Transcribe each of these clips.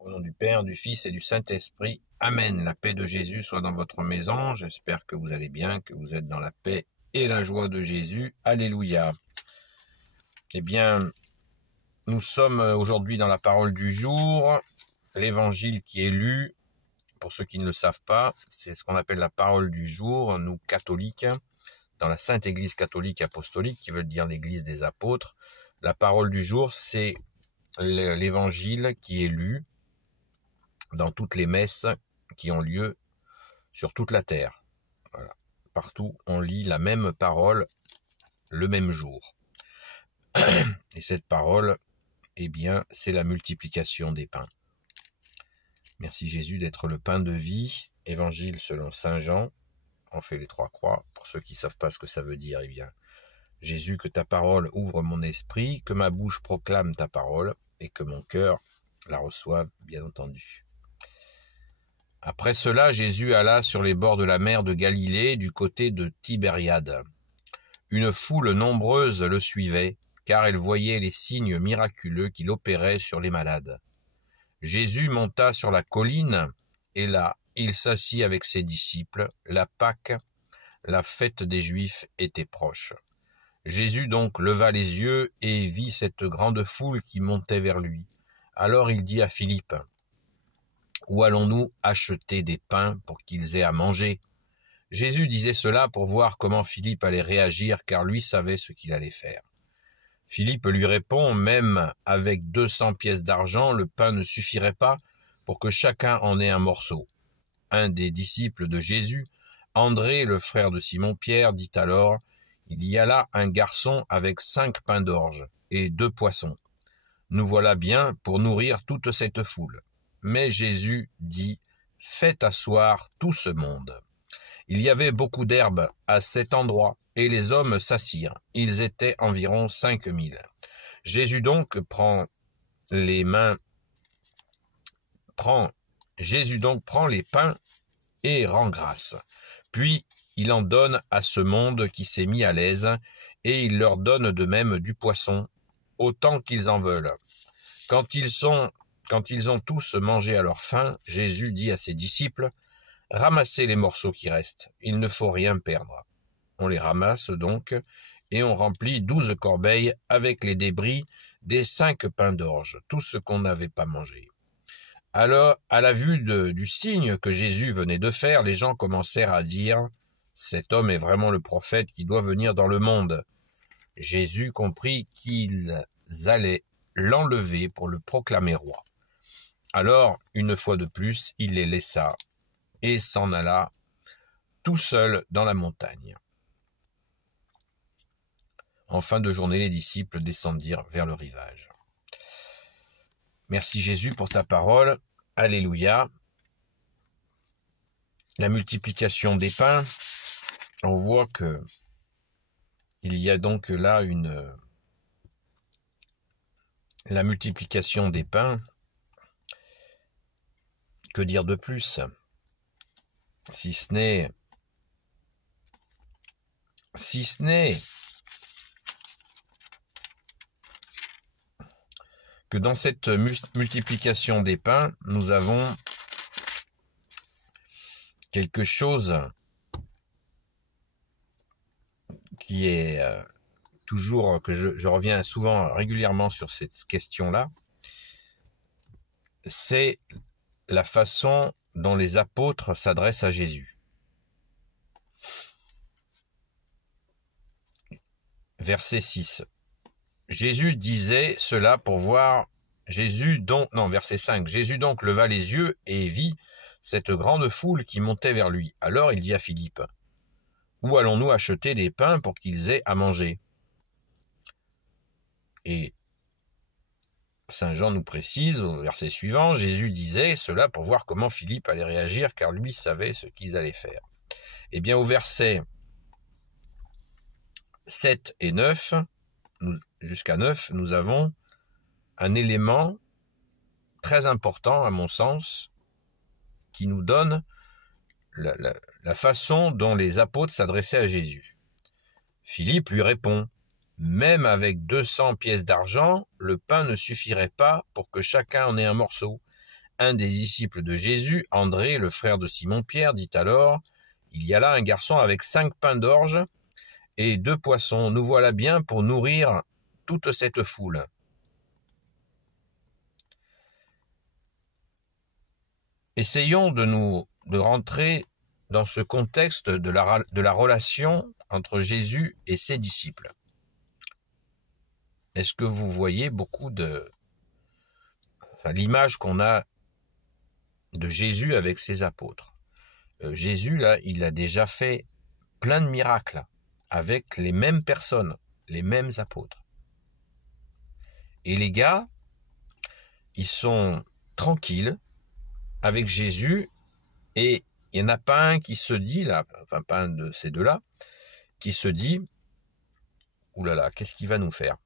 Au nom du Père, du Fils et du Saint-Esprit. Amen. La paix de Jésus soit dans votre maison. J'espère que vous allez bien, que vous êtes dans la paix et la joie de Jésus. Alléluia. Eh bien, nous sommes aujourd'hui dans la parole du jour. L'évangile qui est lu, pour ceux qui ne le savent pas, c'est ce qu'on appelle la parole du jour, nous catholiques, dans la Sainte Église catholique apostolique, qui veut dire l'Église des apôtres. La parole du jour, c'est l'évangile qui est lu dans toutes les messes qui ont lieu sur toute la terre. Voilà. Partout, on lit la même parole le même jour. Et cette parole, eh bien, c'est la multiplication des pains. Merci Jésus d'être le pain de vie. Évangile selon Saint Jean. On fait les 3 croix. Pour ceux qui ne savent pas ce que ça veut dire, eh bien, Jésus, que ta parole ouvre mon esprit, que ma bouche proclame ta parole, et que mon cœur la reçoive, bien entendu. Après cela, Jésus alla sur les bords de la mer de Galilée, du côté de Tibériade. Une foule nombreuse le suivait, car elle voyait les signes miraculeux qu'il opérait sur les malades. Jésus monta sur la colline, et là, il s'assit avec ses disciples. La Pâque, la fête des Juifs, était proche. Jésus donc leva les yeux et vit cette grande foule qui montait vers lui. Alors il dit à Philippe, « Où allons-nous acheter des pains pour qu'ils aient à manger ?» Jésus disait cela pour voir comment Philippe allait réagir, car lui savait ce qu'il allait faire. Philippe lui répond, « Même avec 200 pièces d'argent, le pain ne suffirait pas pour que chacun en ait un morceau. » Un des disciples de Jésus, André, le frère de Simon-Pierre, dit alors, « Il y a là un garçon avec 5 pains d'orge et 2 poissons. Nous voilà bien pour nourrir toute cette foule. » Mais Jésus dit, « Faites asseoir tout ce monde. » Il y avait beaucoup d'herbe à cet endroit, et les hommes s'assirent. Ils étaient environ 5000. Jésus donc prend les pains et rend grâce. Puis il en donne à ce monde qui s'est mis à l'aise, et il leur donne de même du poisson, autant qu'ils en veulent. Quand ils ont tous mangé à leur faim, Jésus dit à ses disciples, « Ramassez les morceaux qui restent, il ne faut rien perdre. » On les ramasse donc, et on remplit 12 corbeilles avec les débris des 5 pains d'orge, tout ce qu'on n'avait pas mangé. Alors, à la vue du signe que Jésus venait de faire, les gens commencèrent à dire, « Cet homme est vraiment le prophète qui doit venir dans le monde. » Jésus comprit qu'ils allaient l'enlever pour le proclamer roi. Alors, une fois de plus, il les laissa et s'en alla tout seul dans la montagne. En fin de journée, les disciples descendirent vers le rivage. Merci Jésus pour ta parole. Alléluia. La multiplication des pains, on voit que il y a donc là la multiplication des pains. Que dire de plus? Si ce n'est que dans cette multiplication des pains, nous avons quelque chose qui est toujours, que je reviens souvent régulièrement sur cette question-là, c'est la façon dont les apôtres s'adressent à Jésus. Verset 6. Jésus disait cela pour voir verset 5. Jésus donc leva les yeux et vit cette grande foule qui montait vers lui. Alors il dit à Philippe, « Où allons-nous acheter des pains pour qu'ils aient à manger ?» Et Saint Jean nous précise au verset suivant, Jésus disait cela pour voir comment Philippe allait réagir, car lui savait ce qu'ils allaient faire. Eh bien, au verset 7 et 9, jusqu'à 9, nous avons un élément très important, à mon sens, qui nous donne la façon dont les apôtres s'adressaient à Jésus. Philippe lui répond, « Même avec 200 pièces d'argent, le pain ne suffirait pas pour que chacun en ait un morceau. Un des disciples de Jésus, André, le frère de Simon-Pierre, dit alors, « Il y a là un garçon avec 5 pains d'orge et 2 poissons. Nous voilà bien pour nourrir toute cette foule. » Essayons de rentrer dans ce contexte de la relation entre Jésus et ses disciples. Est-ce que vous voyez beaucoup l'image qu'on a de Jésus avec ses apôtres? Jésus, là, il a déjà fait plein de miracles avec les mêmes personnes, les mêmes apôtres. Et les gars, ils sont tranquilles avec Jésus, et il n'y en a pas un qui se dit, là, enfin pas un de ces deux-là, qui se dit, oulala, qu'est-ce qu'il va nous faire?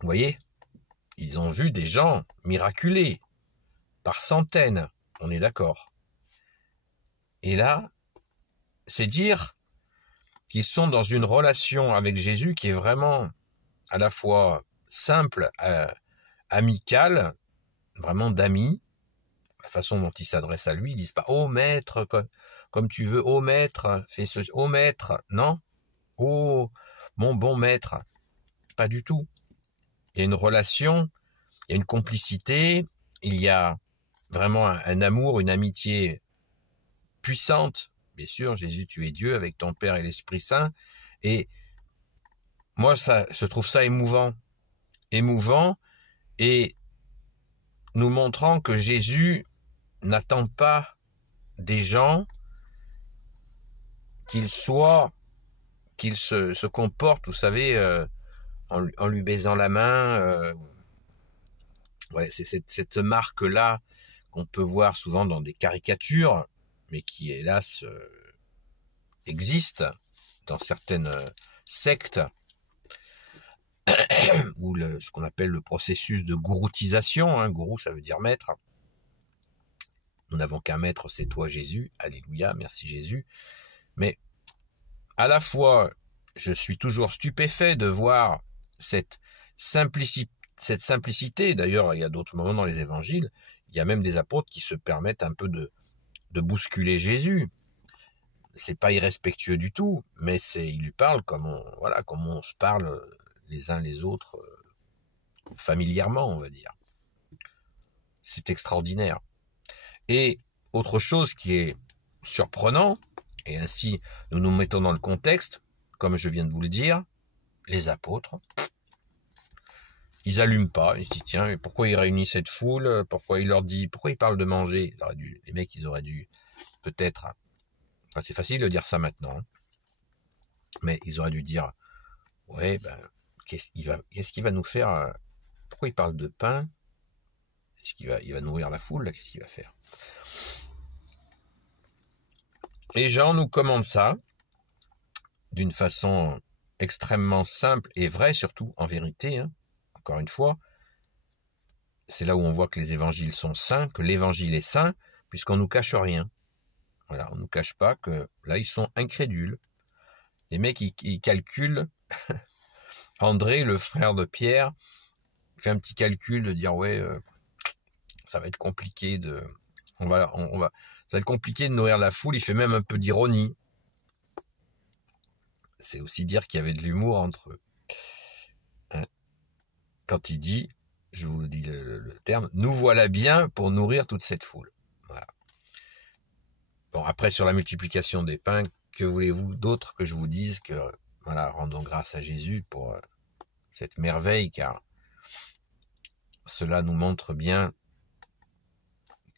Vous voyez, ils ont vu des gens miraculés, par centaines, on est d'accord. Et là, c'est dire qu'ils sont dans une relation avec Jésus qui est vraiment à la fois simple, amicale, vraiment d'amis. La façon dont ils s'adressent à lui, ils disent pas « Oh maître, comme tu veux, oh maître, fais ce, oh maître », non, « Oh mon bon maître », pas du tout. Il y a une relation, il y a une complicité, il y a vraiment un amour, une amitié puissante. Bien sûr, Jésus, tu es Dieu avec ton Père et l'Esprit Saint. Et moi, je trouve ça émouvant. Émouvant, et nous montrant que Jésus n'attend pas des gens qu'ils se comportent, vous savez, en lui baisant la main. Ouais, c'est cette marque-là qu'on peut voir souvent dans des caricatures, mais qui, hélas, existe dans certaines sectes, ou ce qu'on appelle le processus de gouroutisation. Hein, gourou, ça veut dire maître. Nous n'avons qu'un maître, c'est toi Jésus. Alléluia, merci Jésus. Mais à la fois, je suis toujours stupéfait de voir cette simplicité. D'ailleurs, il y a d'autres moments dans les évangiles, il y a même des apôtres qui se permettent un peu de bousculer Jésus. C'est pas irrespectueux du tout, mais il lui parle comme on se parle les uns les autres, familièrement, on va dire. C'est extraordinaire. Et autre chose qui est surprenant, et ainsi nous nous mettons dans le contexte, comme je viens de vous le dire, les apôtres, ils allument pas, ils se disent tiens, mais pourquoi ils réunissent cette foule, pourquoi ils parlent de manger, les mecs ils auraient dû peut-être, enfin, c'est facile de dire ça maintenant, hein, mais ils auraient dû dire ouais, ben qu'est-ce qu'il va nous faire, pourquoi il parle de pain, est-ce qu'il va nourrir la foule là, qu'est-ce qu'il va faire? Et Jean nous commande ça d'une façon extrêmement simple et vraie, surtout en vérité, hein. Encore une fois, c'est là où on voit que les évangiles sont saints, que l'évangile est saint, puisqu'on nous cache rien. Voilà, on nous cache pas que là ils sont incrédules. Les mecs ils calculent. André, le frère de Pierre, fait un petit calcul de dire ouais, ça va être compliqué ça va être compliqué de nourrir la foule. Il fait même un peu d'ironie. C'est aussi dire qu'il y avait de l'humour entre eux. Hein, quand il dit, je vous dis le terme, nous voilà bien pour nourrir toute cette foule. Voilà. Bon, après, sur la multiplication des pains, que voulez-vous d'autre que je vous dise que, voilà, rendons grâce à Jésus pour cette merveille, car cela nous montre bien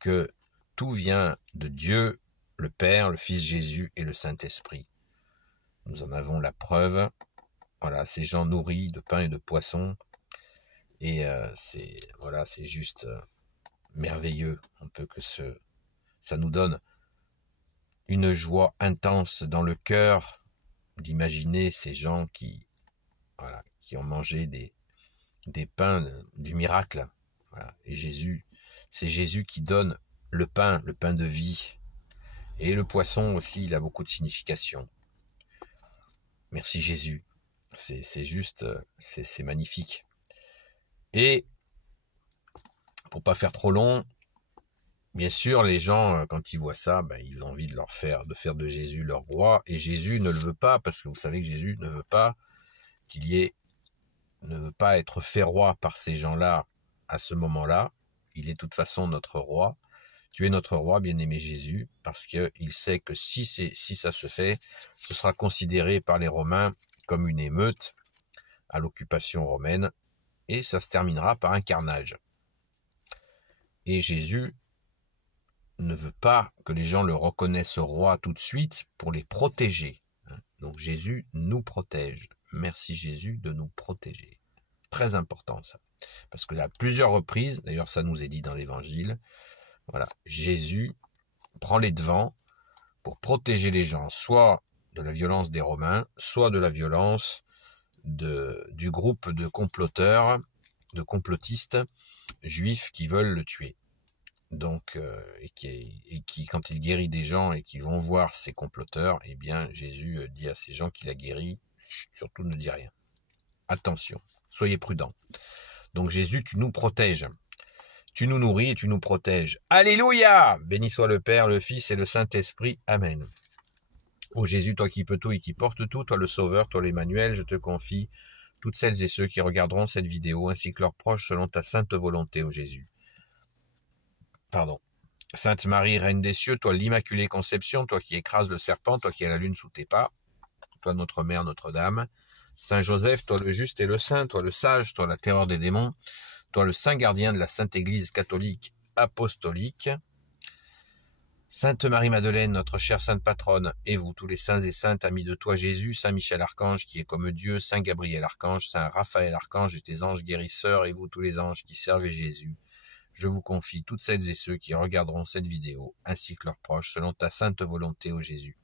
que tout vient de Dieu, le Père, le Fils Jésus et le Saint-Esprit. Nous en avons la preuve. Voilà, ces gens nourris de pain et de poisson. Et c'est juste merveilleux. On peut ça nous donne une joie intense dans le cœur d'imaginer ces gens qui ont mangé des pains du miracle. Voilà. Et c'est Jésus qui donne le pain de vie. Et le poisson aussi, il a beaucoup de signification. Merci Jésus. C'est juste, c'est magnifique. Et pour pas faire trop long, bien sûr, les gens, quand ils voient ça, ils ont envie de faire de Jésus leur roi, et Jésus ne le veut pas, parce que vous savez que Jésus ne veut pas ne veut pas être fait roi par ces gens-là à ce moment-là. Il est de toute façon notre roi. Tu es notre roi, bien-aimé Jésus, parce qu'il sait que si ça se fait, ce sera considéré par les Romains comme une émeute à l'occupation romaine, et ça se terminera par un carnage. Et Jésus ne veut pas que les gens le reconnaissent roi tout de suite pour les protéger. Donc Jésus nous protège. Merci Jésus de nous protéger. Très important ça. Parce que à plusieurs reprises, d'ailleurs ça nous est dit dans l'évangile, voilà, Jésus prend les devants pour protéger les gens, soit de la violence des Romains, soit de la violence du groupe de comploteurs, de complotistes juifs qui veulent le tuer. Donc, et qui, quand il guérit des gens et qui vont voir ces comploteurs, eh bien, Jésus dit à ces gens qu'il a guéris, surtout ne dis rien. Attention, soyez prudents. Donc Jésus, tu nous protèges. Tu nous nourris et tu nous protèges. Alléluia! Béni soit le Père, le Fils et le Saint-Esprit. Amen. Ô Jésus, toi qui peux tout et qui porte tout, toi le Sauveur, toi l'Emmanuel, je te confie toutes celles et ceux qui regarderont cette vidéo, ainsi que leurs proches, selon ta sainte volonté, ô Jésus. Pardon. Sainte Marie, Reine des cieux, toi l'Immaculée Conception, toi qui écrases le serpent, toi qui as la lune sous tes pas, toi notre Mère, Notre-Dame. Saint Joseph, toi le juste et le saint, toi le sage, toi la terreur des démons, toi le saint gardien de la Sainte Église catholique apostolique. Sainte Marie-Madeleine, notre chère sainte patronne, et vous tous les saints et saintes amis de toi Jésus, Saint Michel Archange qui est comme Dieu, Saint Gabriel Archange, Saint Raphaël Archange et tes anges guérisseurs, et vous tous les anges qui servez Jésus, je vous confie toutes celles et ceux qui regarderont cette vidéo, ainsi que leurs proches, selon ta sainte volonté, ô Jésus.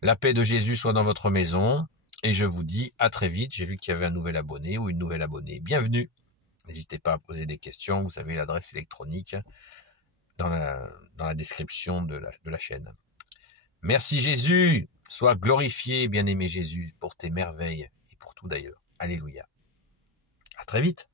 La paix de Jésus soit dans votre maison, et je vous dis à très vite. J'ai vu qu'il y avait un nouvel abonné ou une nouvelle abonnée. Bienvenue. N'hésitez pas à poser des questions, vous avez l'adresse électronique dans la description de la chaîne. Merci Jésus, sois glorifié, bien-aimé Jésus, pour tes merveilles et pour tout d'ailleurs. Alléluia. À très vite.